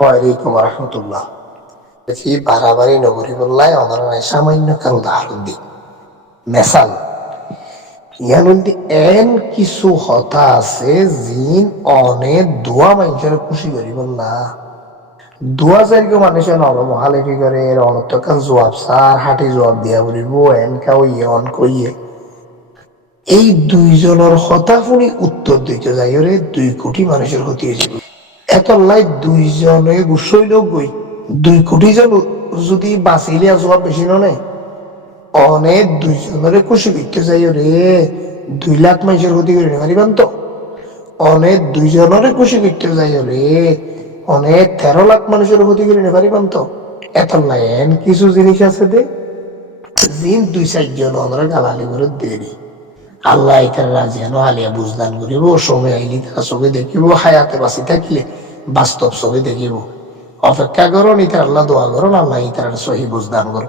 ওয়ালাইকুম রহমতুল্লাহ। দেখি বাড়াবাড়ি নগরী বললাই অনারায় সামান্য কার উদাহরণ দিই। মেসাল ইয়ান বলতে এন কিছু হতা আছে জিন অনেক দোয়া মানুষের খুশি করি বললা দোয়া চাইকে মানুষের নরমহালেফি করে অনতকাল জবাব সার হাঁটি জবাব দিয়া বলিব এন কাউ ইয়ন কইয়ে এই দুইজনের হতা শুনি উত্তর দিতে যাই রে 2 কোটি মানুষের ক্ষতি হয়েছে। এত লাই দুইজনে গুছইল গই 2 কোটি জন যদি বাঁচিলে জবাব বেশি নয় অনেক দুইজনের খুশি করতে যাই রে 2 লাখ মানুষের ক্ষতি করে পারিবান তো অনেক দুইজনের খুশি করতে যাই রে অনেক 13 লাখ মানুষের ক্ষতি করে পারিবান তো এত লাইন কিছু জিনিস আছে দে জিন 2-4 জন আমরা গালালি করে দেরি আল্লাহ এখানে রাজি হেন আলিয়া বুঝদান করিব সময় আইলি তারা চোখে দেখিব হায়াতে বাঁচি থাকিলে বাস্তব চোখে দেখিব অপেক্ষা করো ইতার আল্লাহ দোয়া করো আল্লাহ ইতার সহি বুঝদান করো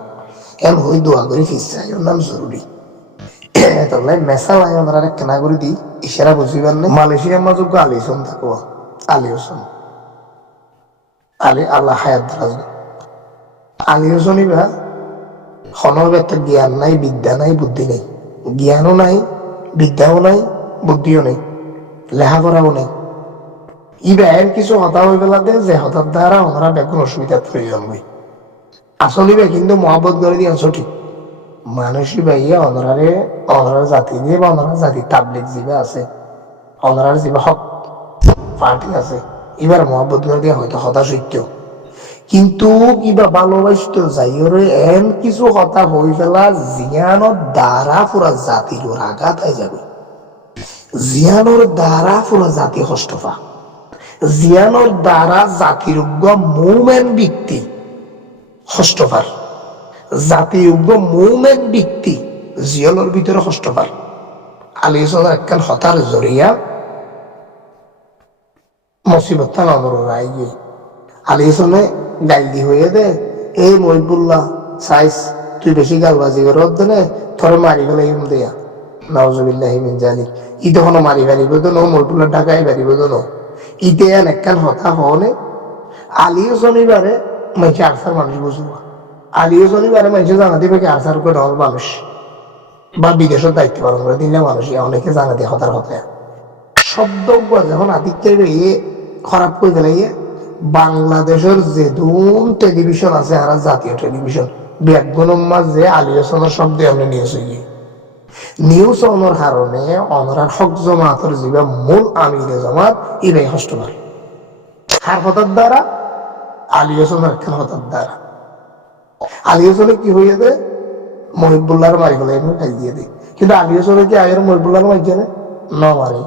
এম হই দোয়া করি ফিসাই নাম জরুরি তাহলে মেসাল আই ওনারা কেনা করে দি ইশারা বুঝিবার নেই মালয়েশিয়ার মাঝে আলী হোসেন থাকো আলী হোসেন আলী আল্লাহ হায়াত দারাজ আলী হোসেনই বা হনবে একটা জ্ঞান নাই বিদ্যা নাই বুদ্ধি নেই জ্ঞানও নাই বিদ্যাও নাই বুদ্ধিও নেই লেখাপড়াও নেই ইবা এর কিছু হতা হয়ে পেলা দে যে হতার দ্বারা ওনারা বেগুন অসুবিধার প্রয়োজন হই আসলে কিন্তু মহাব্বত করে দিয়ে সঠিক মানুষই ভাইয়া অনরার জাতি দিয়ে বা অনরার জাতি তাবলিক জিবে আছে অনরার জিবে হক পার্টি আছে এবার মহাব্বত করে দিয়ে হয়তো হতাশ হইত কিন্তু কিবা ভালোবাসত যাইরে এন কিছু হতা হই ফেলা জিয়ানোর দ্বারা পুরা জাতির ওর আঘাত হয়ে যাবে জিয়ানোর দ্বারা পুরা জাতি হস্তফা জিয়ানোর দ্বারা জাতির মুভমেন্ট ব্যক্তি হস্তফার জাতিযোগ্য মৌমেন ব্যক্তি জিয়লের ভিতরে হস্তফার আলী হোসেনের একখান হতার জরিয়া মুসিবত নজর রায় গিয়ে আলী হোসেনে গাইলি হয়ে দে এই মহিবুল্লাহ সাইস তুই বেশি গালবাজি করে দেনে তোর মারি ফেলে ইম দেয়া নওয়াজুবিল্লাহ মিন জালিক ই তখন মারি ফেলিব তো নো মহিবুল্লাহ ঢাকায় ফেলিব তো নো ইতে একখান হতা হনে আলী হোসেন এবারে মাইকে আসার মানুষ বুঝবো আলী হোসেন এবারে মানুষ জানা দিবে কি আসার করে হল মানুষ বা বিদেশের দায়িত্ব পালন করে দিলে মানুষ অনেকে জানা দিয়ে হতার হতে শব্দ যখন আদিত্যের ইয়ে খারাপ করে দিলে ইয়ে বাংলাদেশের যে দুন টেলিভিশন আছে আর জাতীয় টেলিভিশন ব্যাগুনের মাঝে আলী হোসেনের শব্দে আমরা নিউজ হয়ে নিউজ অনর কারণে অনরার হক জমাতের যে মূল আমিরে জমাত ইরাই হস্তমার হার হতার দ্বারা আলী হোসেনের একখান হতার দ্বারা আলী হোসেনে কি হয়ে যায় মহিবুল্লাহর মারি গেলে এমনি খাই দিয়ে দিই কিন্তু আলী হোসেনে কি আগের মহিবুল্লাহর মারছে না মারে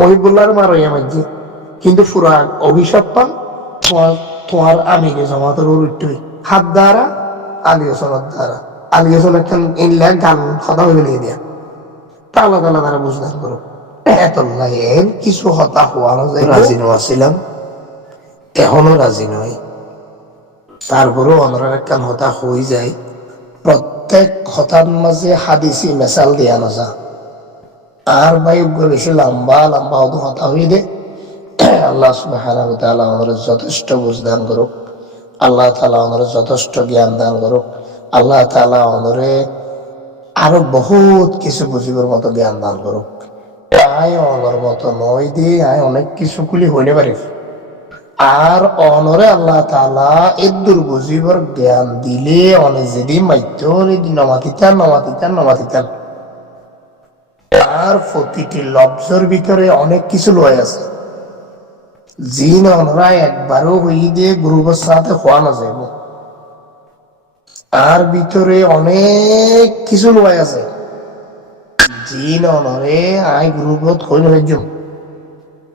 মহিবুল্লাহর মারাইয়া মারছে কিন্তু পুরা অভিশাপ পান তোমার আমিরে জমাতের উঠতে হাত দ্বারা আলী হোসেনের দ্বারা আলী হোসেন একখান ইনলা গান কথা হয়ে গেলে দিয়া তালা তালা তারা বুঝদান করো এত এর কিছু হতা হওয়ার রাজি নছিলাম এখনো রাজি নয় তারপরেও অনরার একখান হতা হয়ে যায় প্রত্যেক হতার মাঝে হাদিসি মেসাল দিয়া নজা আর ভাই বেশি লম্বা লম্বা হতো হতা হয়ে দে আল্লাহ সুবহানাহু ওয়া তাআলা আমাদের যথেষ্ট বুঝদান করুক আল্লাহ তাআলা আমাদের যথেষ্ট জ্ঞান দান করুক আল্লাহ তাআলা আমাদের আরো বহুত কিছু বুঝিবার মতো জ্ঞান দান করুক আয় অনর মতো নয় দিয়ে আয় অনেক কিছু কুলি হইতে পারে আর অনরে আল্লাহ তাআলা এদুর বুঝিবার জ্ঞান দিলে অনেক যেদিন মাইত নমাতিতান আর প্রতিটি লব্জের ভিতরে অনেক কিছু লয় আছে জিন অনরা একবারও হই দিয়ে গ্রুপের সাথে হওয়া না যাইব আর ভিতরে অনেক কিছু লয় আছে জিন অনরে আই গ্রুপত হইল হইজম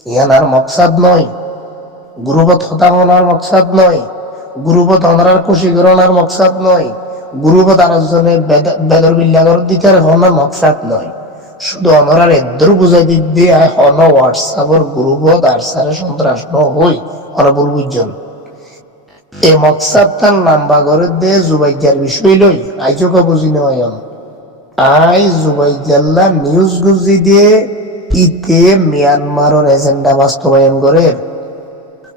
ইয়ান আর মকসাদ নয় গ্রুপত হতা হওয়ার মকসাদ নয় গ্রুপত অনার খুশি করার মকসাদ নয় গ্রুপত আরেকজনে বেদর বিল্লাগর দিতে হওয়ার মকসাদ নয় শুধু অনরার এদর বুঝাই দিয়ে হন হোয়াটসঅ্যাপের গ্রুপত আর সারে সন্ত্রাস হই অনবল বুঝজন এই মকসাদ তার নাম্বা করে দে জুবাইজার বিষয় লই আইজকে বুঝি নেওয়াই আই জুবাইজাল্লা নিউজ গুজি দিয়ে ইতে মিয়ানমারের এজেন্ডা বাস্তবায়ন করে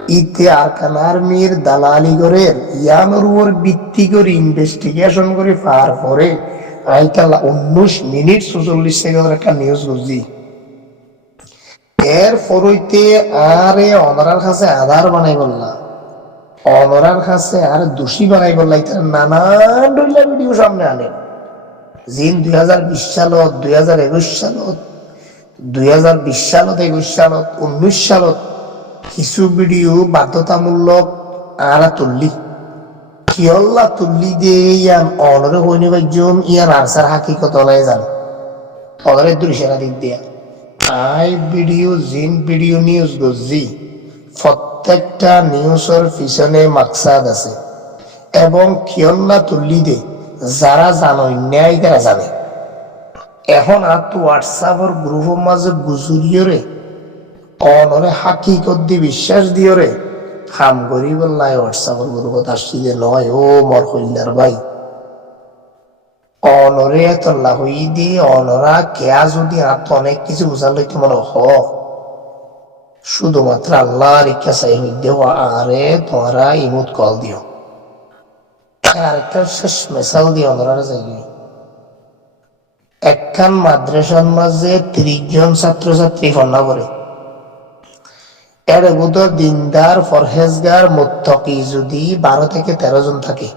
ইতে আরকান আর্মির দালালি করে ইয়ানোর উপর ভিত্তি করে ইনভেস্টিগেশন করে পার পরে আইকাল 19 মিনিট 44 সেকেন্ডের একটা নিউজ বুঝি এর ফরইতে আরে অনারার কাছে আধার বানাই বললা অনরার কাছে আর দোষী বানাই বললা এটা নানান ডইলা ভিডিও সামনে আনে জিন 2020 সালত 2021 সালত 2020 সালত 21 সালত 19 সালত কিছু ভিডিও বাধ্যতামূলক আরা তুললি কিয়ল্লা তুললি দিয়ে ইয়ান অনরে হইনি বাইজন ইয়ান আরসার হাকিকত লাই যান অনরে দৃশ্যরা দিক দিয়া আই ভিডিও জিন ভিডিও নিউজ গজি প্রত্যেকটা নিউজের পিছনে মাকসাদ আছে এবং কিয়ল্লা তুললি দে যারা জানোই ন্যায় তারা জানে এখন আর তো হোয়াটসঅ্যাপের গ্রুপের মাঝে গুজুরিয়রে অনরে হাকিকত দি বিশ্বাস দিয়রে হাম করি বললাই হোয়াটসঅ্যাপের গ্রুপত আসছি যে নয় ও মর কইলার ভাই অনরে তল্লা হই দি অনরা কেয়া যদি আত অনেক কিছু বুঝার লইতে মনে হ শুধুমাত্র আল্লাহর ইচ্ছা চাই হই দেও আরে তোমরা ইমুদ কল দিও আরেকটা শেষ মেসাল দিয়ে অনরা যাই একখান মাদ্রাসার মাঝে 30 জন ছাত্রছাত্রী পড়না করে এর ভিতর দিনদার ফরহেজগার মুত্তাকি যদি 12 থেকে 13 জন থাকে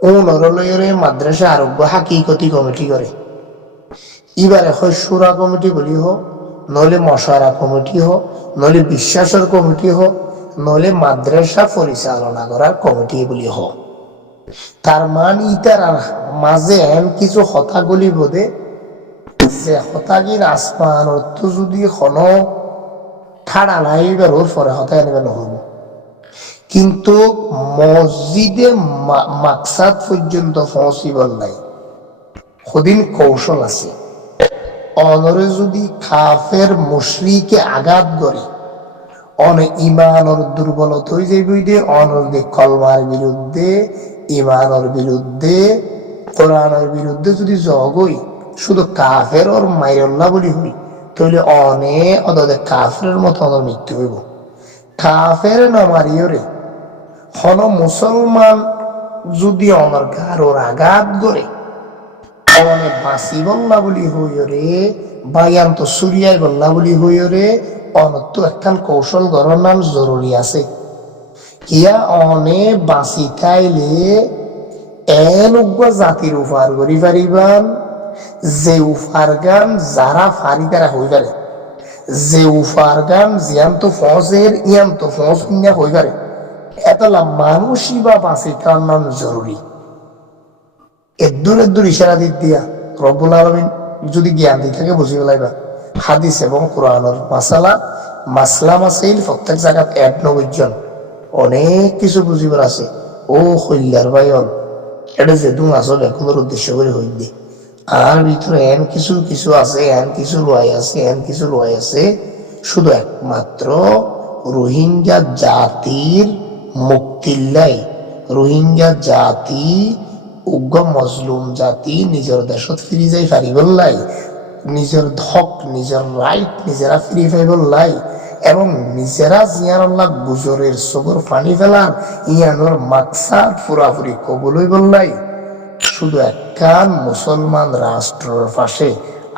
ও নরলয়রে মাদ্রাসা আরোগ্য হাকিকতি কমিটি করে এবারে হয় সুরা কমিটি বলি হোক নইলে মশারা কমিটি হোক নইলে বিশ্বাসের কমিটি হোক নইলে মাদ্রাসা পরিচালনা করার কমিটি বলি হোক তার মান ইতার মাঝে এমন কিছু হতাগুলি বোধে যে হতাগির আসমান অর্থ যদি কোন ঠাড়া লাইবার ওর পরে হতায় আনিবে নহব কিন্তু মসজিদে মাকসাদ পর্যন্ত পৌঁছিবল নাই সদিন কৌশল আছে অনরে যদি কাফের মুশরিকে আঘাত করে অনে ইমানর দুর্বলত হয়ে যাইবই দে অনর দে কলমার বিরুদ্ধে ইমানর বিরুদ্ধে কোরআনের বিরুদ্ধে যদি জগই শুধু কাফের ওর মাইরল্লা বলি হই তাহলে অনে অদে কাফের মতো অনর মৃত্যু হইব কাফের নমারিয়রে হন মুসলমান যদি অনর গার ওর আঘাত করে অনে বাঁচি বললা বলি হইরে বায়ান তো সুরিয়াই বললা বলি হইরে অনত একখান কৌশল গণনার জরুরি আছে কিয়া অনে বাঁচি খাইলে এন উগ্র জাতির উফার করি পারিবান যে উফার গান যারা ফারি তারা হই পারে যে উফার গান জিয়ান্ত ফসের ইয়ান্ত ফস কিনা হই পারে এতলা মানুষই বা বাঁচি খাওয়ার নাম জরুরি এদুর ইশারা দিক দিয়া রব্বুল আলামিন যদি জ্ঞান দিয়ে থাকে বুঝি পেলাইবা হাদিস এবং কোরআনের মাসলা মাসাইল প্রত্যেক জায়গায় 1 অনেক কিছু বুঝিবার আছে ও হইলার ভাইয়ন এটা যে তুমি আসলে এখনের উদ্দেশ্য করে হইলি আর ভিতরে এন কিছু কিছু আছে এন কিছু লয় আছে শুধু একমাত্র রোহিঙ্গা জাতির মুক্তিল্লাই রোহিঙ্গা জাতি উগ্র মজলুম জাতি নিজের দেশত ফিরি যাই পারিবল লাই নিজের হক নিজের রাইট নিজেরা ফিরি পাইবল লাই এবং নিজেরা জিয়ানুল্লাহ গুজরের সবর পানি ফেলার ইয়ানোর মাকসাদ পুরাপুরি কবুল হইবল লাই শুধু একখান মুসলমান রাষ্ট্রের পাশে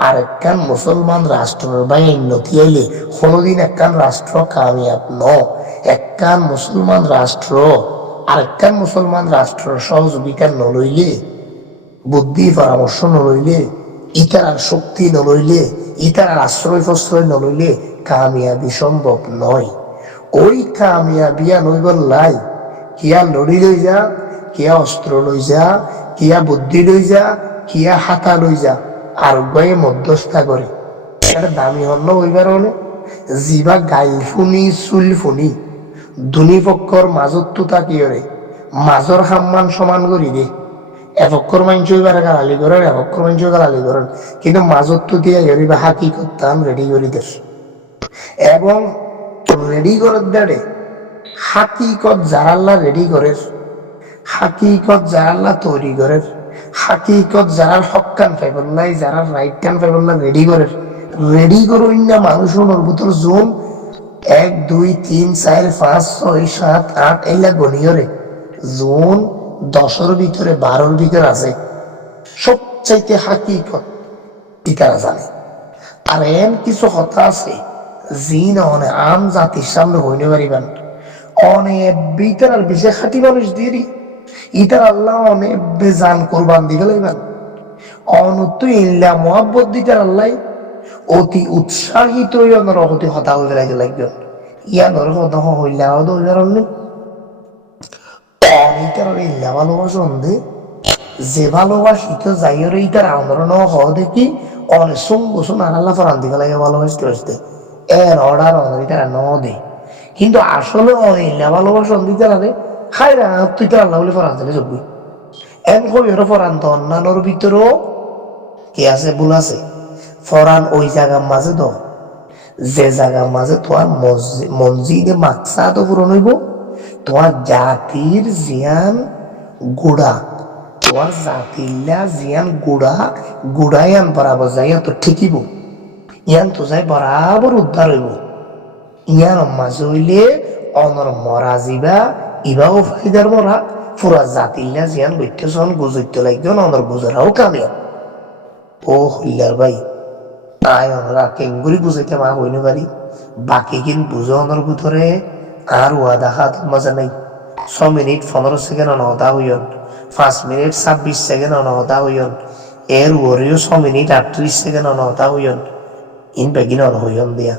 আর একখান মুসলমান রাষ্ট্রের বাইরে নথি আইলে কোনোদিন একখান রাষ্ট্র কামিয়াব ন একখান মুসলমান রাষ্ট্র আরেকখান মুসলমান রাষ্ট্র সহযোগিতা নলইলে বুদ্ধি পরামর্শ নলইলে ইতার শক্তি নলইলে ইতার আশ্রয় প্রশ্রয় নলইলে কামিয়াবি সম্ভব নয় ওই কামিয়াবিয়া নইবল লাই কিয়া লড়ি লই যা কিয়া অস্ত্র লই যা কিয়া বুদ্ধি লই যা কিয়া হাতা লই যা আর গয়ে মধ্যস্থা করে এটা দামি হন্য ওইবার হলে জিবা গাই ফুনি চুল ফুনি দুনি পক্ষর মাজত তাকিয়রে মাজর সাম্মান সমান করি দে এপক্ষর মাংস গালালি করেন এপক্ষর মাংস গালালি করেন কিন্তু মাজত তো দিয়ে বা হাকি করতাম রেডি করি দেশ এবং রেডি করার দাঁড়ে হাকিকত যারাল্লা রেডি করে হাকিকত যারাল্লা তৈরি করে হাকিকত যারা হকান পাইবল্লাই যারা রাইট কান পাইবল্লা রেডি করে রেডি করুন না মানুষ ওর ভিতর জোন 1 2 3 4 5 6 7 8 এইলা গনিয়রে জুন 10-এর ভিতরে 12-এর ভিতরে আছে সবচাইতে হাকিকত ইতারা জানে। আর এন কিছু কথা আছে জিন অনে আম জাতির সামনে হইতে পারিবেন অনেক ভিতর আর বিশেষ খাটি মানুষ দিয়ে ইতার আল্লাহ অনেক বেজান কোরবান দিয়ে গেলাইবেন অনুত্ত ইল্লা মোহাব্বত দিতার আল্লাহ অতি উৎসাহিত অতি হতা হয়ে ফেলাইতে লাগবেন ইয়ানোর কথা হইলা দৌড়ারণে অনিতার ইল্লা ভালোবাসা অন্ধে যে ভালোবাসিত যাইয়ের ইতার আন্দোলন হওয়া দেখি অনেক সঙ্গ শোন আল্লাহ ফরান দিকে লাগে ভালোবাসতে আসতে এর অর্ডার অনেক তারা ন দে কিন্তু আসলে ইল্লা ভালোবাসা দিতে আরে খাই না তুই তার আল্লাহ বলে ফরান দিলে চলবি এন কবি ফরান তো অন্যান্যর ভিতরেও কি আছে ভুল আছে ফরান ওই জায়গার মাঝে তো যে জায়গার মাঝে তোমার মসজিদে মাকসাদ পূরণ হইব তোমার জাতির জিয়ান গুড়া তোমার জাতিল্লা জিয়ান গুড়া গুড়াইয়ান বরাবর যাইয়া তো ঠিকিব ইয়ান তো যাই বরাবর উদ্ধার হইব ইয়ান মাঝে হইলে অনর মরা যাইবা ইবাও ফাইদার মরা পুরা জাতিল্লা জিয়ান বৈঠ্যসন গুজৈত্য লাগবে অনর গুজরাও কামিয়া ও হইলার ভাই আয় অনরা কেঙ্গুরি বুঝাইতে মা হইনে পারি বাকি কিন বুঝো অনর ভিতরে আর ওয়াদা হাত মজা নাই 6 মিনিট 15 সেকেন্ড অনহতা হইন 5 মিনিট 26 সেকেন্ড অনহতা হইন এর ওরেও 6 মিনিট 38 সেকেন্ড অনহতা হইন ইন বেগিন অন হইন দিয়া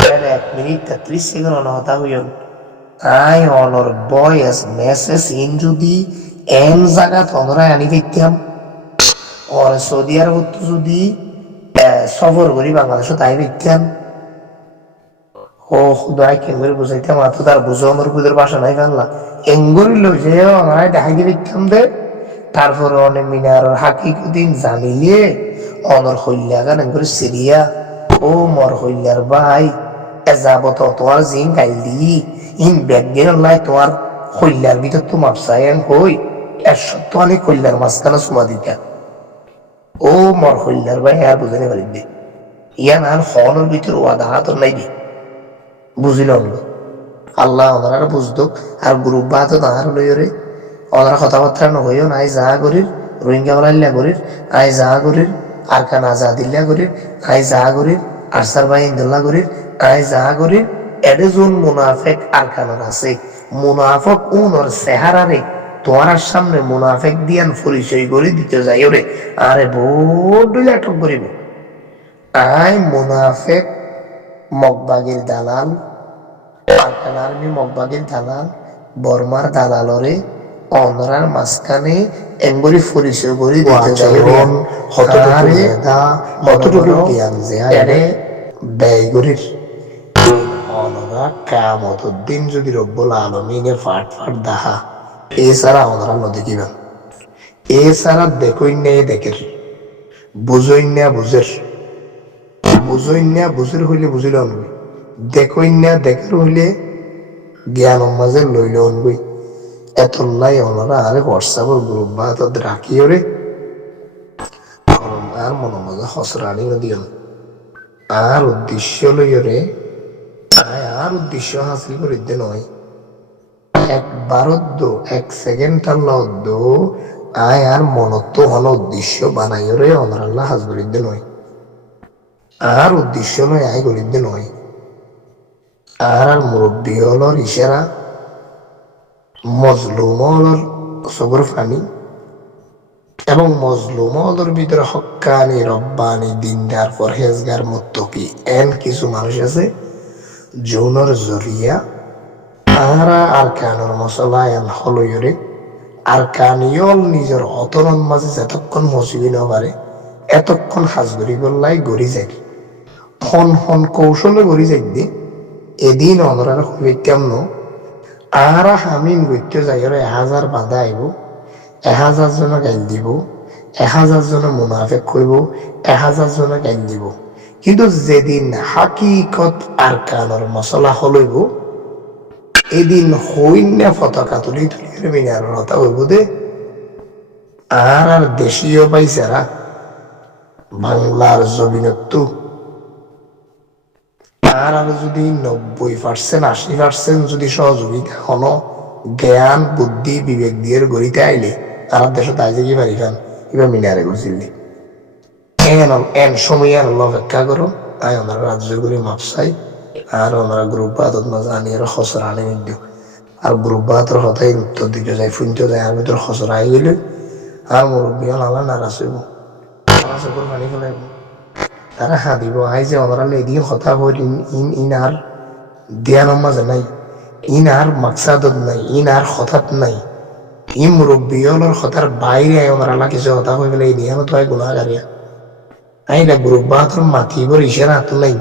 1 মিনিট 33 সেকেন্ড অনহতা হইন আয় অনর বয়স মেসেজ ইন যদি এন জায়গাত অনরা আনি দিতাম আর সৌদি আরব যদি সফর করি বাংলাদেশে তাই বিজ্ঞান ও খুদাই কেঙ্গুরি বুঝাইতে মাত্র তার বুঝো আমার বুঝের বাসা নাই বাংলা এঙ্গুরি লই যে আমরা দেখাই বিজ্ঞান দে তারপরে অনেক মিনার হাকিকুদ্দিন জানিলে অনর হইলা গান এঙ্গুরি সিরিয়া ও মর হইলার ভাই এ যাবত তোমার জিন গাইলি ইন ব্যাগের লাই তোমার হইলার ভিতর তো মাপসায়ন হই 100 অনেক হইলার মাঝখানে সুমা দিতা ও মর হইলার ভাই আর বুঝাতে পারি দে ইয়ান আর হনের ভিতর ওয়াদা হাত নাই দি বুঝিল আল্লাহ ওনারা বুঝতো আর গ্রুপ বাদ তাহার লইরে ওনারা কথাবার্তা নহইও নাই যা করির রোহিঙ্গা বলাইল্লা করির আই যা করির আর কান আজাদিল্লা করির আই যা করির আরসার ভাই ইন্দুল্লাহ করির আই যা করির এডে যোন মুনাফেক আর কানার আছে মুনাফক উনর চেহারারে তোমার সামনে মুনাফেক দিয়ান পরিচয় করে দিতে যাই ওরে আরে বহুত আটক করিব আই মুনাফেক মগবাগের দালাল আরকান আর্মি মগবাগের দালাল বর্মার দালালরে অনরার মাঝখানে এঙ্গরি পরিচয় করে দিতে যাই কতটুকু জ্ঞান যে আরে ব্যয় করির অনরা কিয়ামতের দিন যদি রব্বুল আলামিনে ফাট ফাট দাহা এছাড়া ওনারা নদী কিবেন এছাড়া দেখই না দেখের বুঝই না বুঝের বুঝই না বুঝের হইলে বুঝিল আনবই দেখই না দেখের হইলে জ্ঞান মাঝে লইলে আনবই এতলাই ওনারা আরে হোয়াটসঅ্যাপের গ্রুপ বা তাদের রাখি ওরে আর মনে মাঝে হসরানি দিও আর উদ্দেশ্য লইরে আর উদ্দেশ্য হাসিল করিতে নয় একবারত এক সেকেন্ড আল্লাহ আয় আর মনত হল উদ্দেশ্য বানাই রে অনার আল্লাহ হাজ করিতে নয় আর উদ্দেশ্য নয় আয় করিতে নয় আর আর মুরব্বী হলর ইশারা মজলুম হলর সবর ফানি এবং মজলুম হলর ভিতরে হক্কানি রব্বানি দিনদার পরহেজগার মুত্তাকি এন কিছু মানুষ আছে যৌনর জরিয়া তাহারা আর কানোর মশলা এন হলইরে আর কানিয়ল নিজের অতরণ মাঝে যতক্ষণ মসিবি ন পারে এতক্ষণ হাজ গড়ি গল্লাই গড়ি যাই ফন ফন কৌশলে গড়ি যাই দি এদিন অনরার হইতাম ন আহারা হামিন গইতে যাই 1000 বাধা আইব 1000 জন গাইল দিব 1000 জন মুনাফেক কইব 1000 জন গাইল দিব কিন্তু যেদিন হাকিকত আর কানোর মশলা হলইব এদিন হইনা পতাকা তুলি তুলি মিনার হতা হইব দে আর আর দেশীয় পাইছারা বাংলার জমিনত্ব আর আরো যদি 90%, 80% যদি সহযোগিতা হনো জ্ঞান বুদ্ধি বিবেক দিয়ে গড়িতে আইলে আর দেশে তাই যে কি পারি খান এবার মিনারে করছিলি এন সময় আর অপেক্ষা করো তাই ওনারা রাজ্য করে মাপসাই আর ওনারা গ্রুপ বাদত মাঝে আনি আর খসর আনি নিদ আর গ্রুপ বাদর হতাই উত্তর দিকে যায় ফুনতে যায় আর ভিতরে খসর আই গেলে আর মুরব্বী আলা নারাজ হইব তারা চকুর পানি ফেলাইব তারা হাঁদিব আই যে ওনারা এদিকে হতা হইল ইনার ধ্যানের মাঝে নাই ইনার মাকসাদত নাই ইনার হঠাৎ নাই ই মুরব্বী হলোর হতার বাইরে ওনারা কিছু হতা হয়ে গেলে এই ধ্যান তো হয় গুণাগারিয়া আইলা গ্রুপ বাহাত্তর মাতিবর ইশারা হাত নাই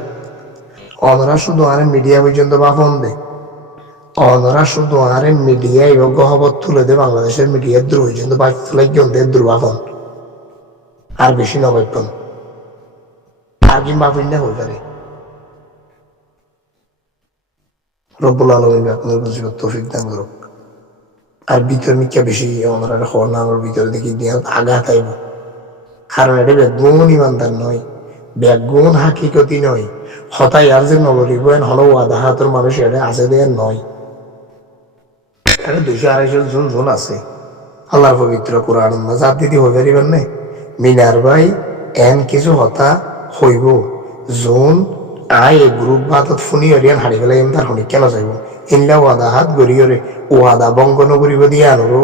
অনরা শুধু আরে মিডিয়া পর্যন্ত বাপন দে অনরা শুধু আরে মিডিয়া এবং গহবত তুলে দে বাংলাদেশের মিডিয়ার দূর পর্যন্ত বাকি তুলে গিয়ে দুর্বাপন আর বেশি নবাপন আর কি বাপিন না হয়ে পারে রব্বুল আলমী আপনাদের বুঝি তৌফিক দান করুক আর ভিতর মিকা বেশি ওনারা খবর না আমার ভিতরে দেখি দিয়ে আঘাত আইব কারণ এটা ব্যাগুণ ইমানদার নয় ব্যাগুণ হাকিকতি নয় হতাই আর যে নগরী বয়েন হলো আধা হাতের মানুষ এটা আছে দেয় নয় এটা 200-250 জন জন আছে আল্লাহর পবিত্র কোরআন জাত দিদি হয়ে পারিবেন না মিনার ভাই এন কিছু হতা হইব জোন আই গ্রুপ বাতত ফুনি হরিয়ান হারি পেলাই এম তার হনি কেন যাইব ইনলা ওয়াদা হাত গড়িয়রে ওয়াদা বঙ্গ নগরীব দিয়ে আনরো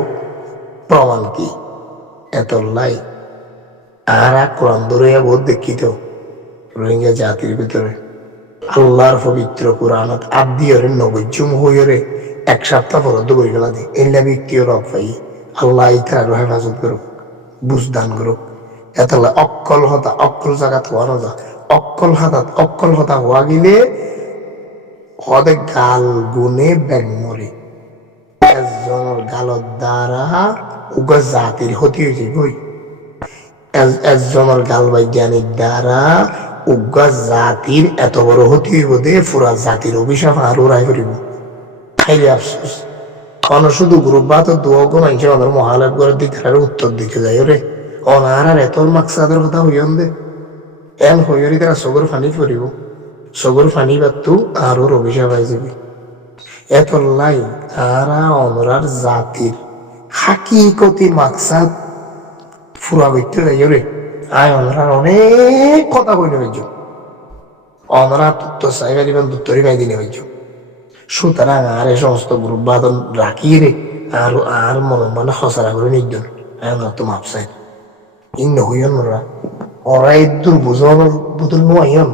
প্রমাণ কি এত লাই আর কোরআন ধরে বহুত দেখিত রোহিঙ্গা জাতির ভিতরে আল্লাহর পবিত্র কোরআনত আব্দিয়রে নবজ্জুম হইরে 1 সপ্তাহ পরদ্দ করে গেলা দি এলা ব্যক্তিও রব পাই আল্লাহ ইতার হেফাজত করুক বুঝদান করুক এত অক্কল হতা অক্কল জায়গা হওয়ানো যা অক্কল হতা হওয়া গেলে হদে গাল গুনে ব্যাগ মরে একজনের গালত দ্বারা উগা জাতির ক্ষতি হয়েছে বই একজনের গাল বৈজ্ঞানিক দ্বারা উগা জাতির এত বড় ক্ষতি হইব দে পুরা জাতির অভিশাপ আর ওরাই করিব খাইলে আফসোস অন শুধু গ্রুপ বা তো দুয়োগ মানুষ আমাদের মহালাভ করে দিকে উত্তর দিকে যাই রে অনার আর এত মাকসাদের কথা হইয়ন দে এম হইয়রি তারা সগর ফানি ফুরিব সগর ফানি বাতু আর ওর অভিশাপ আই যাবি এত লাই তারা অনরার জাতির হাকিকতি মাকসাদ ফুরা বইতে যাই রে আয় অনরার অনেক কথা কইলে হইজ অনরা তো চাইবা দিবেন দুত্তরি পাই দিলে হইজ সুতরাং আর এই সমস্ত গ্রুপ বাদন রাখি রে আর আর মনে মনে খসড়া করে নিজন আমরা তো মাপসাই ইন হইয়ন ওরা ইদুর বুঝানোর বুতুল নয়ন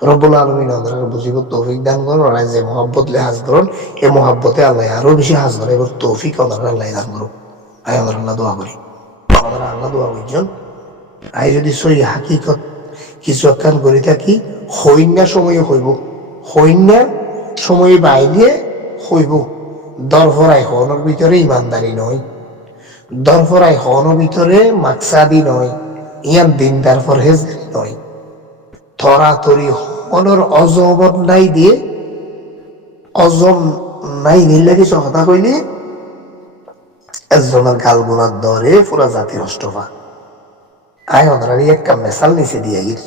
রব্বুল আলামিন ওদের বুঝিব তৌফিক দান করুন ওরা যে মহব্বত লে হাজ করুন এই মহব্বতে আল্লাহ আরো বেশি হাজ করে এবার তৌফিক ওদের আল্লাহ দান করুন আই ওদের আল্লাহ দোয়া করি আমাদের আল্লাহ দোয়া করছেন আই যদি সই হাকিকত কিছু একখান করি থাকি হইনা সময়ে হইব হইনা সময় বাইরে হইব দরফরাই হওয়ানোর ভিতরে ইমানদারি নয় দরফরাই হওয়ানোর ভিতরে মাকসাদি নয় ইয়ান দিনদার পরহেজগারি নয় তরাতরি হওয়ানোর অজমত নাই দিয়ে অজম নাই নিলে কিছু কথা কইলে একজনের গাল গুনার দরে পুরা জাতির অষ্টভা আয় ওনারা একটা মেসাল নিচে দিয়ে গেল